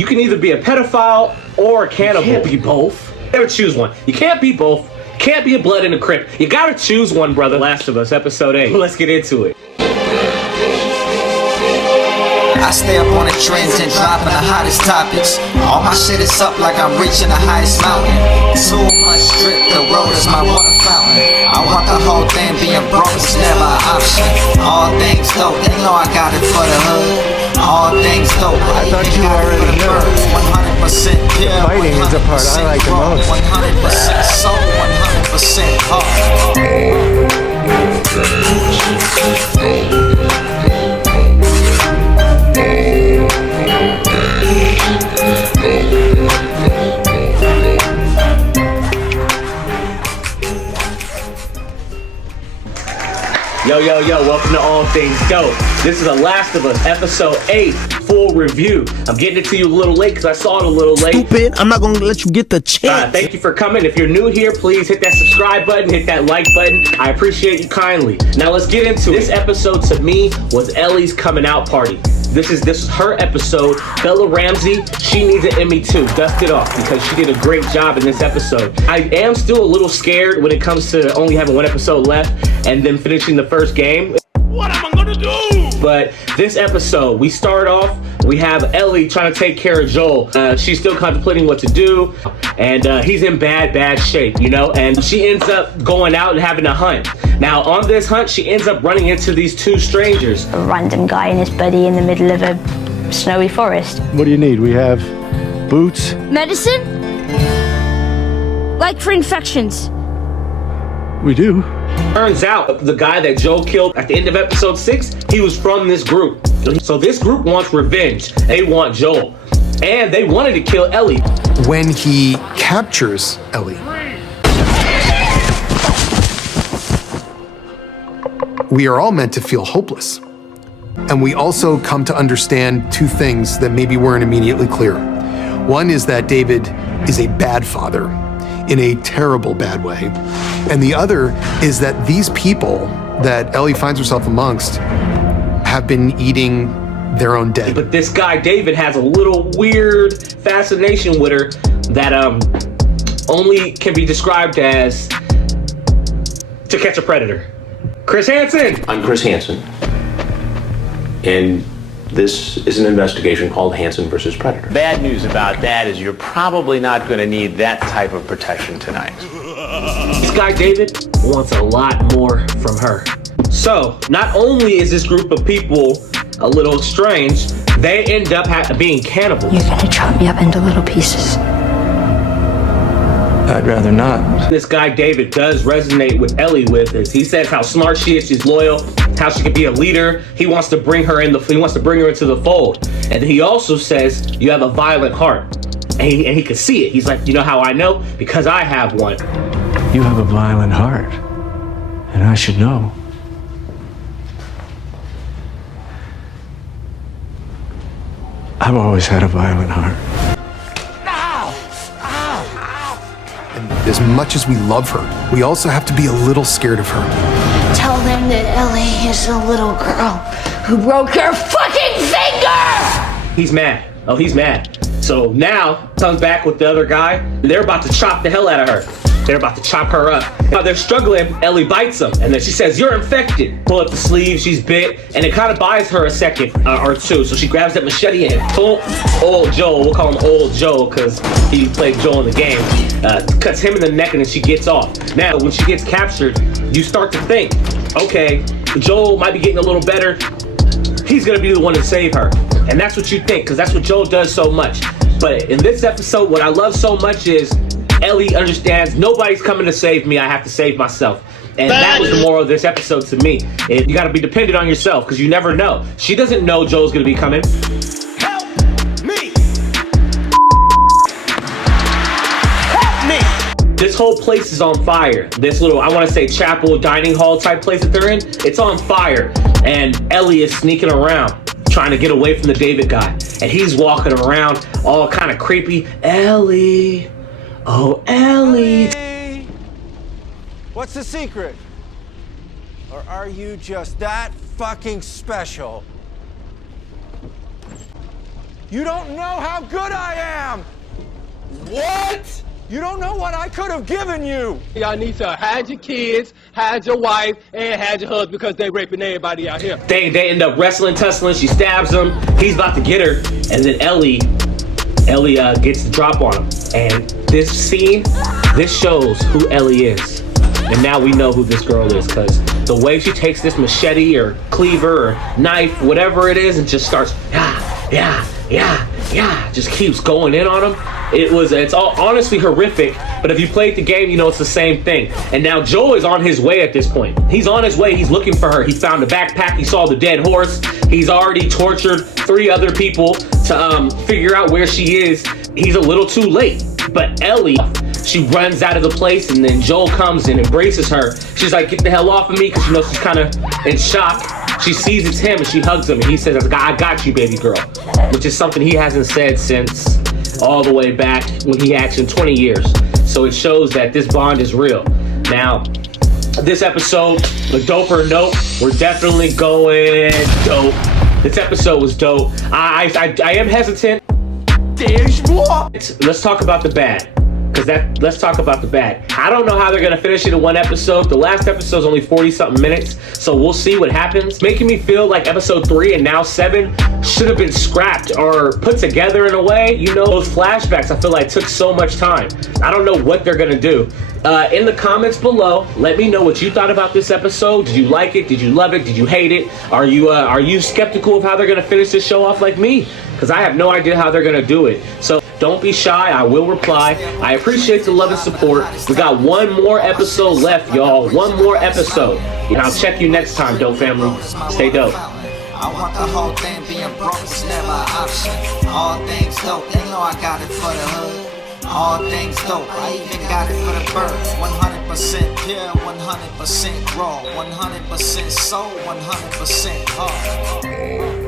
You can either be a pedophile or a cannibal. You can't be both. You gotta choose one. You can't be both. Can't be a blood in the crypt. You gotta choose one, brother. Last of Us, episode 8. Let's get into it. I stay up on the trends and dropping the hottest topics. All my shit is up like I'm reaching the highest mountain. Too much drip, the road is my water fountain. I want the whole thing, being broke is never an option. All things dope, they know I got it for the hood. All things dope, I thought you already knew. 100% pure, Fighting is the part I like the most. 100% soul, 100% heart. Yo, welcome to All Things Dope. This is The Last of Us, episode 8, full review. I'm getting it to you a little late because I saw it a little late. Stupid, I'm not gonna let you get the chance. Thank you for coming. If you're new here, please hit that subscribe button, hit that like button. I appreciate you kindly. Now let's get into it. This episode to me was Ellie's coming out party. This is her episode. Bella Ramsey, she needs an Emmy too. Dust it off because she did a great job in this episode. I am still a little scared when it comes to only having one episode left and then finishing the first game. What am I gonna do? But this episode, we start off, we have Ellie trying to take care of Joel. She's still contemplating what to do, and he's in bad shape, you know? And she ends up going out and having a hunt. Now, on this hunt, she ends up running into these two strangers. A random guy and his buddy in the middle of a snowy forest. What do you need? We have boots. Medicine? Like for infections. We do. Turns out the guy that Joel killed at the end of episode 6, he was from this group. So this group wants revenge. They want Joel. And they wanted to kill Ellie. When he captures Ellie, we are all meant to feel hopeless. And we also come to understand two things that maybe weren't immediately clear. One is that David is a bad father in a terrible bad way. And the other is that these people that Ellie finds herself amongst have been eating their own dead. But this guy, David, has a little weird fascination with her that only can be described as To Catch a Predator. Chris Hansen! I'm Chris Hansen, and this is an investigation called Hansen versus Predator. Bad news about that is you're probably not going to need that type of protection tonight. This guy, David, wants a lot more from her. So, not only is this group of people a little strange, they end up being cannibals. You're gonna chop me up into little pieces. I'd rather not. This guy, David, does resonate with Ellie with this. He says how smart she is, she's loyal, how she could be a leader. He wants to bring her into the fold. And then he also says, you have a violent heart. And he can see it. He's like, you know how I know? Because I have one. You have a violent heart, and I should know. I've always had a violent heart. And as much as we love her, we also have to be a little scared of her. Tell them that Ellie is a little girl who broke her fucking finger! He's mad. Oh, he's mad. So now, comes back with the other guy. They're about to chop the hell out of her. They're about to chop her up. While they're struggling, Ellie bites him. And then she says, you're infected. Pull up the sleeve, she's bit. And it kind of buys her a second or two. So she grabs that machete and boom, old Joel. We'll call him Old Joel because he played Joel in the game. Cuts him in the neck and then she gets off. Now, when she gets captured, you start to think, okay, Joel might be getting a little better. He's gonna be the one to save her. And that's what you think, because that's what Joel does so much. But in this episode, what I love so much is Ellie understands nobody's coming to save me, I have to save myself. And that was the moral of this episode to me. You gotta be dependent on yourself, because you never know. She doesn't know Joel's gonna be coming. Help me! Help me! This whole place is on fire. This little, I want to say chapel, dining hall type place that they're in, it's on fire. And Ellie is sneaking around, trying to get away from the David guy. And he's walking around all kind of creepy. Ellie, oh Ellie. Hey, what's the secret? Or are you just that fucking special? You don't know how good I am! What? You don't know what I could have given you! Y'all need to hide your kids, hide your wife, and hide your husband because they raping everybody out here. They end up wrestling, tussling. She stabs him. He's about to get her, and then Ellie gets the drop on him. And this scene, this shows who Ellie is. And now we know who this girl is, because the way she takes this machete or cleaver or knife, whatever it is, and just starts, just keeps going in on him. It's all honestly horrific, but if you played the game, you know it's the same thing. And now Joel is on his way at this point. He's on his way, he's looking for her. He found a backpack, he saw the dead horse. He's already tortured 3 other people to figure out where she is. He's a little too late, but Ellie, she runs out of the place, and then Joel comes and embraces her. She's like, get the hell off of me, because you know she's kind of in shock. She sees it's him and she hugs him, and he says, I got you, baby girl, which is something he hasn't said since all the way back when he asked in 20 years. So it shows that this bond is real. Now, this episode, the dope or nope, we're definitely going dope. This episode was dope. I am hesitant. Let's talk about the bad. Let's talk about the bad. I don't know how they're gonna finish it in one episode. The last episode's only 40-something minutes, so we'll see what happens. Making me feel like episode 3 and now 7 should have been scrapped or put together in a way. You know, those flashbacks I feel like took so much time. I don't know what they're gonna do. In the comments below, let me know what you thought about this episode. Did you like it? Did you love it? Did you hate it? Are you skeptical of how they're gonna finish this show off like me? Because I have no idea how they're gonna do it. So don't be shy, I will reply. I appreciate the love and support. We got one more episode left, y'all. One more episode. And I'll check you next time, Dope Family. Stay dope. I want the whole thing, being broke was never an option. All things dope, they know I got it for the hood. All things dope, I even got it for the birds. 100% pure, 100% raw, 100% soul, 100% heart.